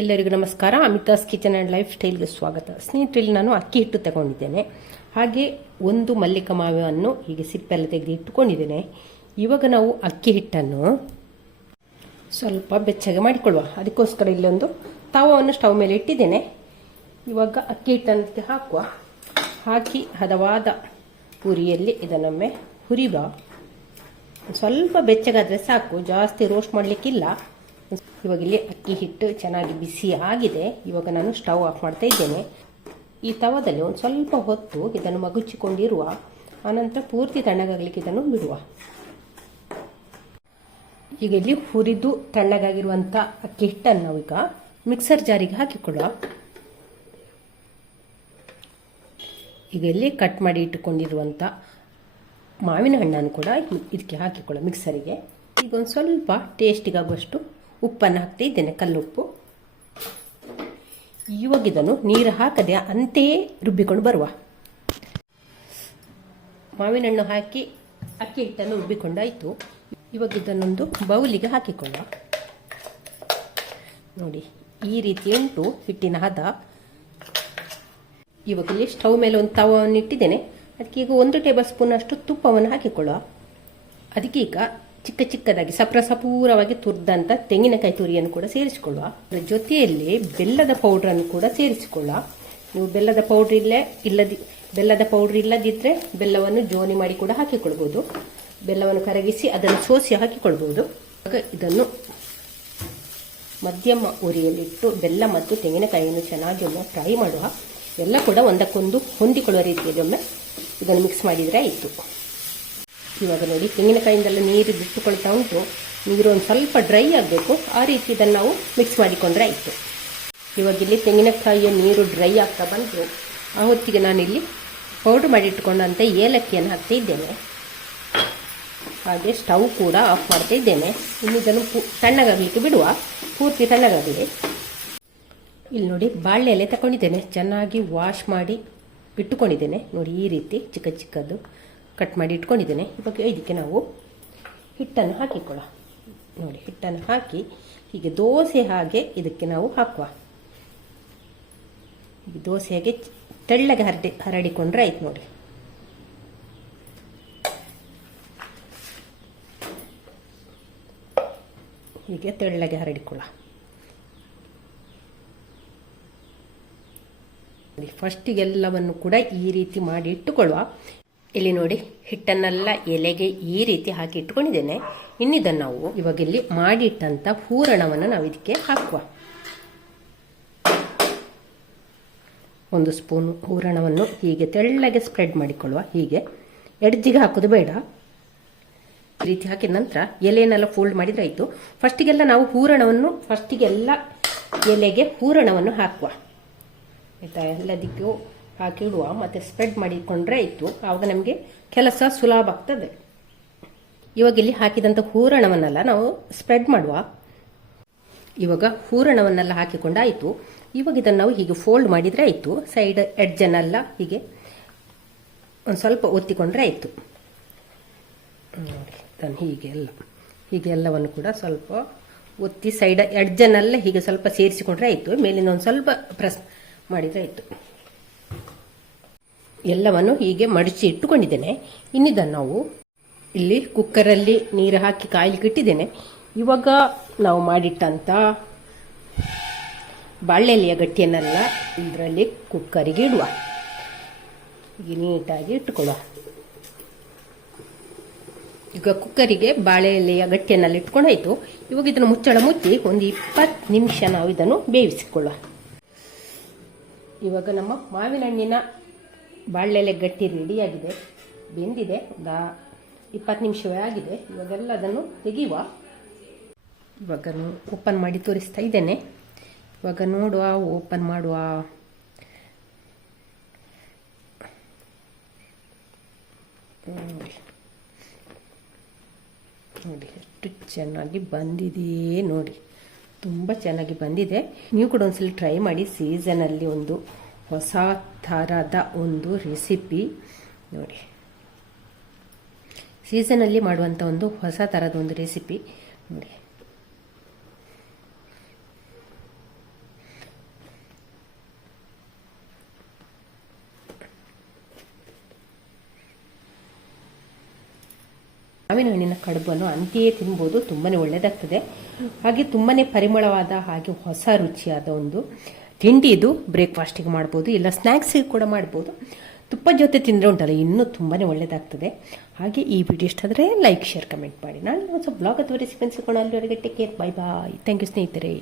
ಎಲ್ಲರಿಗೂ ನಮಸ್ಕಾರ. Amitha's kitchen and life ಸ್ಟೈಲ್ಗೆ ಸ್ವಾಗತ. ಸ್ನೇಹಿತರಲ್ಲಿ ನಾನು ಅಕ್ಕಿ ಹಿಟ್ಟು ತಗೊಂಡಿದ್ದೇನೆ. ಹಾಗೆ ಒಂದು ಮಲ್ಲಿಕ ಮಾವನ್ನು ಹೀಗೆ ಸಿಪ್ಪೆಲ್ಲ ತೆಗೆದು ಇಟ್ಟುಕೊಂಡಿದ್ದೇನೆ. ಇವಾಗ ನಾವು ಅಕ್ಕಿ ಹಿಟ್ಟನ್ನು ಸ್ವಲ್ಪ ಬೆಚ್ಚಗೆ ಮಾಡಿಕೊಳ್ಳುವ. ಅದಕ್ಕೋಸ್ಕರ ಇಲ್ಲೊಂದು ತವವನ್ನು ಸ್ಟವ್ ಮೇಲೆ ಇಟ್ಟಿದ್ದೇನೆ. ಇವಾಗ ಅಕ್ಕಿ ಹಿಟ್ಟನ್ನು ಹಾಕಿ ಹದವಾದ ಉರಿಯಲ್ಲಿ ಇದನ್ನೊಮ್ಮೆ ಹುರಿಯುವ. ಸ್ವಲ್ಪ ಬೆಚ್ಚಗಾದರೆ ಸಾಕು, ಜಾಸ್ತಿ ರೋಸ್ಟ್ ಮಾಡಲಿಕ್ಕಿಲ್ಲ. ಇವಾಗ ಇಲ್ಲಿ ಅಕ್ಕಿ ಹಿಟ್ಟು ಚೆನ್ನಾಗಿ ಬಿಸಿ ಆಗಿದೆ. ಇವಾಗ ನಾನು ಸ್ಟವ್ ಆಫ್ ಮಾಡ್ತಾ ಇದ್ದೇನೆ. ಈ ತವದಲ್ಲಿ ಒಂದು ಸ್ವಲ್ಪ ಹೊತ್ತು ಇದನ್ನು ಮಗುಚಿಕೊಂಡಿರುವ, ಆನಂತರ ಪೂರ್ತಿ ತಣ್ಣಗಾಗಲಿಕ್ಕೆ ಇದನ್ನು ಬಿಡುವ. ಈಗ ಇಲ್ಲಿ ಹುರಿದು ತಣ್ಣಗಾಗಿರುವಂಥ ಅಕ್ಕಿ ಹಿಟ್ಟನ್ನು ನಾವೀಗ ಮಿಕ್ಸರ್ ಜಾರಿಗೆ ಹಾಕಿಕೊಳ್ಳುವ. ಈಗ ಇಲ್ಲಿ ಕಟ್ ಮಾಡಿ ಇಟ್ಟುಕೊಂಡಿರುವಂಥ ಮಾವಿನ ಹಣ್ಣನ್ನು ಕೂಡ ಇದಕ್ಕೆ ಹಾಕಿಕೊಳ್ಳುವ ಮಿಕ್ಸರಿಗೆ. ಈಗ ಒಂದು ಸ್ವಲ್ಪ ಟೇಸ್ಟಿಗಾಗುವಷ್ಟು ಉಪ್ಪನ್ನು ಹಾಕ್ತಾ ಇದ್ದೇನೆ, ಕಲ್ಲುಪ್ಪು. ಇವಾಗ ಇದನ್ನು ನೀರು ಹಾಕದೆ ಅಂತೆಯೇ ರುಬ್ಬಿಕೊಂಡು ಬರುವ. ಮಾವಿನ ಹಣ್ಣು ಹಾಕಿ ಅಕ್ಕಿ ಹಿಟ್ಟನ್ನು ರುಬ್ಬಿಕೊಂಡಾಯಿತು. ಇವಾಗ ಇದನ್ನೊಂದು ಬೌಲಿಗೆ ಹಾಕಿಕೊಳ್ಳುವ. ನೋಡಿ, ಈ ರೀತಿ ಉಂಟು ಹಿಟ್ಟಿನ ಹದ. ಇವಾಗ ಇಲ್ಲಿ ಸ್ಟವ್ ಮೇಲೆ ಒಂದು ತವವನ್ನು ಇಟ್ಟಿದ್ದೇನೆ. ಅದಕ್ಕೆ ಈಗ 1 ಟೇಬಲ್ ಸ್ಪೂನ್ ಅಷ್ಟು ತುಪ್ಪವನ್ನು ಹಾಕಿಕೊಳ್ಳುವ. ಅದಕ್ಕೆ ಈಗ ಚಿಕ್ಕ ಚಿಕ್ಕದಾಗಿ ಸಪೂರವಾಗಿ ತುರಿದಂಥ ತೆಂಗಿನಕಾಯಿ ತುರಿಯನ್ನು ಕೂಡ ಸೇರಿಸಿಕೊಳ್ಳುವ. ಅದರ ಜೊತೆಯಲ್ಲಿ ಬೆಲ್ಲದ ಪೌಡ್ರನ್ನು ಕೂಡ ಸೇರಿಸಿಕೊಳ್ಳುವ. ನೀವು ಬೆಲ್ಲದ ಪೌಡ್ರ್ ಇಲ್ಲದಿದ್ದರೆ ಬೆಲ್ಲವನ್ನು ಜೋನಿ ಮಾಡಿ ಕೂಡ ಹಾಕಿಕೊಳ್ಬೋದು. ಬೆಲ್ಲವನ್ನು ಕರಗಿಸಿ ಅದನ್ನು ಸೋಸಿ ಹಾಕಿಕೊಳ್ಬೋದು. ಆಗ ಇದನ್ನು ಮಧ್ಯಮ ಉರಿಯಲ್ಲಿಟ್ಟು ಬೆಲ್ಲ ಮತ್ತು ತೆಂಗಿನಕಾಯಿಯನ್ನು ಚೆನ್ನಾಗಿ ಒಮ್ಮೆ ಫ್ರೈ ಮಾಡುವ. ಎಲ್ಲ ಕೂಡ ಒಂದಕ್ಕೊಂದು ಹೊಂದಿಕೊಳ್ಳುವ ರೀತಿಯಲ್ಲಿ ಒಮ್ಮೆ ಇದನ್ನು ಮಿಕ್ಸ್ ಮಾಡಿದರೆ ಆಯಿತು. ಇವಾಗ ನೋಡಿ, ತೆಂಗಿನಕಾಯಿಂದೆಲ್ಲ ನೀರು ಬಿಟ್ಟುಕೊಳ್ತಾ ಉಂಟು. ನೀರು ಒಂದು ಸ್ವಲ್ಪ ಡ್ರೈ ಆಗಬೇಕು, ಆ ರೀತಿ ಇದನ್ನು ನಾವು ಮಿಕ್ಸ್ ಮಾಡಿಕೊಂಡ್ರೆ ಆಯಿತು. ಇವಾಗ ಇಲ್ಲಿ ತೆಂಗಿನಕಾಯಿಯ ನೀರು ಡ್ರೈ ಆಗ್ತಾ ಬಂತು. ಆ ಹೊತ್ತಿಗೆ ನಾನಿಲ್ಲಿ ಪೌಡ್ರ್ ಮಾಡಿಟ್ಟುಕೊಂಡಂಥ ಏಲಕ್ಕಿಯನ್ನು ಹಾಕ್ತಾ ಇದ್ದೇನೆ. ಹಾಗೆ ಸ್ಟವ್ ಕೂಡ ಆಫ್ ಮಾಡ್ತಾ ಇದ್ದೇನೆ. ಇನ್ನು ಇದನ್ನು ತಣ್ಣಗಾಗಲಿಕ್ಕೆ ಬಿಡುವ, ಪೂರ್ತಿ ತಣ್ಣಗಾಗಲಿ. ಇಲ್ಲಿ ನೋಡಿ, ಬಾಳೆ ಎಲೆ ತಗೊಂಡಿದ್ದೇನೆ, ಚೆನ್ನಾಗಿ ವಾಶ್ ಮಾಡಿ ಇಟ್ಟುಕೊಂಡಿದ್ದೇನೆ. ನೋಡಿ, ಈ ರೀತಿ ಚಿಕ್ಕ ಚಿಕ್ಕದು ಕಟ್ ಮಾಡಿ ಇಟ್ಕೊಂಡಿದ್ದೇನೆ. ಇವಾಗ ಇದಕ್ಕೆ ನಾವು ಹಿಟ್ಟನ್ನು ಹಾಕಿಕೊಳ್ಳ. ನೋಡಿ, ಹಿಟ್ಟನ್ನು ಹಾಕಿ ಹೀಗೆ ದೋಸೆ ಹಾಗೆ ಇದಕ್ಕೆ ನಾವು ಹಾಕುವ. ಹೀಗೆ ದೋಸೆ ಹಾಗೆ ತೆಳ್ಳಗೆ ಹರಡಿಕೊಂಡ್ರೆ ಆಯ್ತು. ನೋಡಿ, ಹೀಗೆ ತೆಳ್ಳಗೆ ಹರಡಿಕೊಳ್ಳ. ಫಸ್ಟಿಗೆಲ್ಲವನ್ನು ಕೂಡ ಈ ರೀತಿ ಮಾಡಿ ಇಟ್ಟುಕೊಳ್ಳುವ. ಇಲ್ಲಿ ನೋಡಿ, ಹಿಟ್ಟನ್ನೆಲ್ಲ ಎಲೆಗೆ ಈ ರೀತಿ ಹಾಕಿ ಇಟ್ಕೊಂಡಿದ್ದೇನೆ. ಇನ್ನಿದನ್ನು ನಾವು ಇವಾಗ ಇಲ್ಲಿ ಮಾಡಿಟ್ಟಂಥ ಹೂರಣವನ್ನು ನಾವು ಇದಕ್ಕೆ ಹಾಕುವ. 1 ಸ್ಪೂನ್ ಹೂರಣವನ್ನು ಹೀಗೆ ತೆಳ್ಳಗೆ ಸ್ಪ್ರೆಡ್ ಮಾಡಿಕೊಳ್ಳುವ. ಹೀಗೆ ಎಡ್ಜಿಗೆ ಹಾಕೋದು ಬೇಡ. ಈ ರೀತಿ ಹಾಕಿದ ನಂತರ ಎಲೆಯನ್ನೆಲ್ಲ ಫೋಲ್ಡ್ ಮಾಡಿದ್ರೆ ಆಯಿತು. ಫಸ್ಟಿಗೆಲ್ಲ ನಾವು ಎಲೆಗೆ ಹೂರಣವನ್ನು ಹಾಕುವ. ಆಯಿತಾ? ಎಲ್ಲದಕ್ಕೂ ಹಾಕಿಡುವ, ಮತ್ತು ಸ್ಪ್ರೆಡ್ ಮಾಡಿಕೊಂಡ್ರೆ ಆಯಿತು. ಆವಾಗ ನಮಗೆ ಕೆಲಸ ಸುಲಭ ಆಗ್ತದೆ. ಇವಾಗ ಇಲ್ಲಿ ಹಾಕಿದಂಥ ಹೂರಣವನ್ನೆಲ್ಲ ನಾವು ಸ್ಪ್ರೆಡ್ ಮಾಡುವ. ಇವಾಗ ಹೂರಣವನ್ನೆಲ್ಲ ಹಾಕಿಕೊಂಡಾಯಿತು. ಇವಾಗ ಇದನ್ನು ನಾವು ಹೀಗೆ ಫೋಲ್ಡ್ ಮಾಡಿದರೆ ಆಯಿತು. ಸೈಡ್ ಎಡ್ಜನ್ನೆಲ್ಲ ಹೀಗೆ ಒಂದು ಸ್ವಲ್ಪ ಒತ್ತಿಕೊಂಡ್ರೆ ಆಯಿತು. ನೋಡಿ, ಇದನ್ನು ಹೀಗೆ ಎಲ್ಲವನ್ನು ಕೂಡ ಸ್ವಲ್ಪ ಒತ್ತಿ ಸೈಡ್ ಎಡ್ಜನ್ನೆಲ್ಲ ಹೀಗೆ ಸ್ವಲ್ಪ ಸೇರಿಸಿಕೊಂಡ್ರೆ ಆಯಿತು. ಮೇಲಿಂದ ಒಂದು ಸ್ವಲ್ಪ ಪ್ರೆಸ್ ಮಾಡಿದರೆ ಆಯಿತು. ಎಲ್ಲವನ್ನು ಹೀಗೆ ಮಡಚಿ ಇಟ್ಟುಕೊಂಡಿದ್ದೇನೆ. ಇನ್ನಿದನ್ನು ನಾವು ಇಲ್ಲಿ ಕುಕ್ಕರಲ್ಲಿ ನೀರು ಹಾಕಿ ಕಾಯಲಿಕ್ಕೆ ಇಟ್ಟಿದ್ದೇನೆ. ಇವಾಗ ನಾವು ಮಾಡಿಟ್ಟಂಥ ಬಾಳೆಲೆಯ ಗಟ್ಟಿಯನ್ನೆಲ್ಲ ಇದರಲ್ಲಿ ಕುಕ್ಕರಿಗೆ ಇಡುವ. ಹೀಗೆ ನೀಟಾಗಿ ಇಟ್ಟುಕೊಳ್ಳುವ. ಈಗ ಕುಕ್ಕರಿಗೆ ಬಾಳೆ ಎಲೆಯ ಗಟ್ಟಿಯನ್ನೆಲ್ಲ ಇಟ್ಕೊಂಡಾಯಿತು. ಇವಾಗ ಇದನ್ನು ಮುಚ್ಚಳ ಮುಚ್ಚಿ ಒಂದು 20 ನಿಮಿಷ ನಾವು ಇದನ್ನು ಬೇಯಿಸಿಕೊಳ್ಳುವ. ಇವಾಗ ನಮ್ಮ ಮಾವಿನ ಹಣ್ಣಿನ ಬಾಳೆಲೆ ಗಟ್ಟಿ ರೆಡಿಯಾಗಿದೆ, ಬೆಂದಿದೆ. ಒಂದು 20 ನಿಮಿಷವೇ ಆಗಿದೆ. ಇವಾಗೆಲ್ಲ ಅದನ್ನು ತೆಗೆಯುವ. ಇವಾಗ ಓಪನ್ ಮಾಡಿ ತೋರಿಸ್ತಾ ಇದ್ದೇನೆ. ಇವಾಗ ನೋಡುವ, ಓಪನ್ ಮಾಡುವ. ನೋಡಿ ಎಷ್ಟು ಚೆನ್ನಾಗಿ ಬಂದಿದೆ. ನೋಡಿ, ತುಂಬ ಚೆನ್ನಾಗಿ ಬಂದಿದೆ. ನೀವು ಕೂಡ ಒಂದ್ಸಲ ಟ್ರೈ ಮಾಡಿ. ಸೀಸನಲ್ಲಿ ಒಂದು ಹೊಸ ಥರದ ಒಂದು ರೆಸಿಪಿ ನೋಡಿ. ಸೀಸನಲ್ಲಿ ಮಾಡುವಂಥ ಒಂದು ಹೊಸ ಥರದ ಒಂದು ರೆಸಿಪಿ ನೋಡಿ. ಮಾವಿನ ಹಣ್ಣಿನ ಕಡುಬನ್ನು ಅಂತೆಯೇ ತಿನ್ಬೋದು, ತುಂಬಾ ಒಳ್ಳೆಯದಾಗ್ತದೆ. ಹಾಗೆ ತುಂಬಾ ಪರಿಮಳವಾದ ಹಾಗೆ ಹೊಸ ರುಚಿಯಾದ ಒಂದು ತಿಂಡಿ ಇದು. ಬ್ರೇಕ್ಫಾಸ್ಟಿಗೆ ಮಾಡ್ಬೋದು, ಇಲ್ಲ ಸ್ನ್ಯಾಕ್ಸಿಗೆ ಕೂಡ ಮಾಡ್ಬೋದು. ತುಪ್ಪದ ಜೊತೆ ತಿಂದರೆ ಉಂಟಲ್ಲ ಇನ್ನೂ ತುಂಬಾ ಒಳ್ಳೆಯದಾಗ್ತದೆ. ಹಾಗೆ ಈ ವಿಡಿಯೋ ಇಷ್ಟ ಆದರೆ ಲೈಕ್, ಶೇರ್, ಕಮೆಂಟ್ ಮಾಡಿ. ನಾನು ಹೊಸ ಬ್ಲಾಗ್ ಅಥವಾ ರೆಸಿಪಿ ಸಿಗೋಣ. ಅಲ್ಲಿವರೆಗೆ take care, bye bye. Thank you ಸ್ನೇಹಿತರೆ.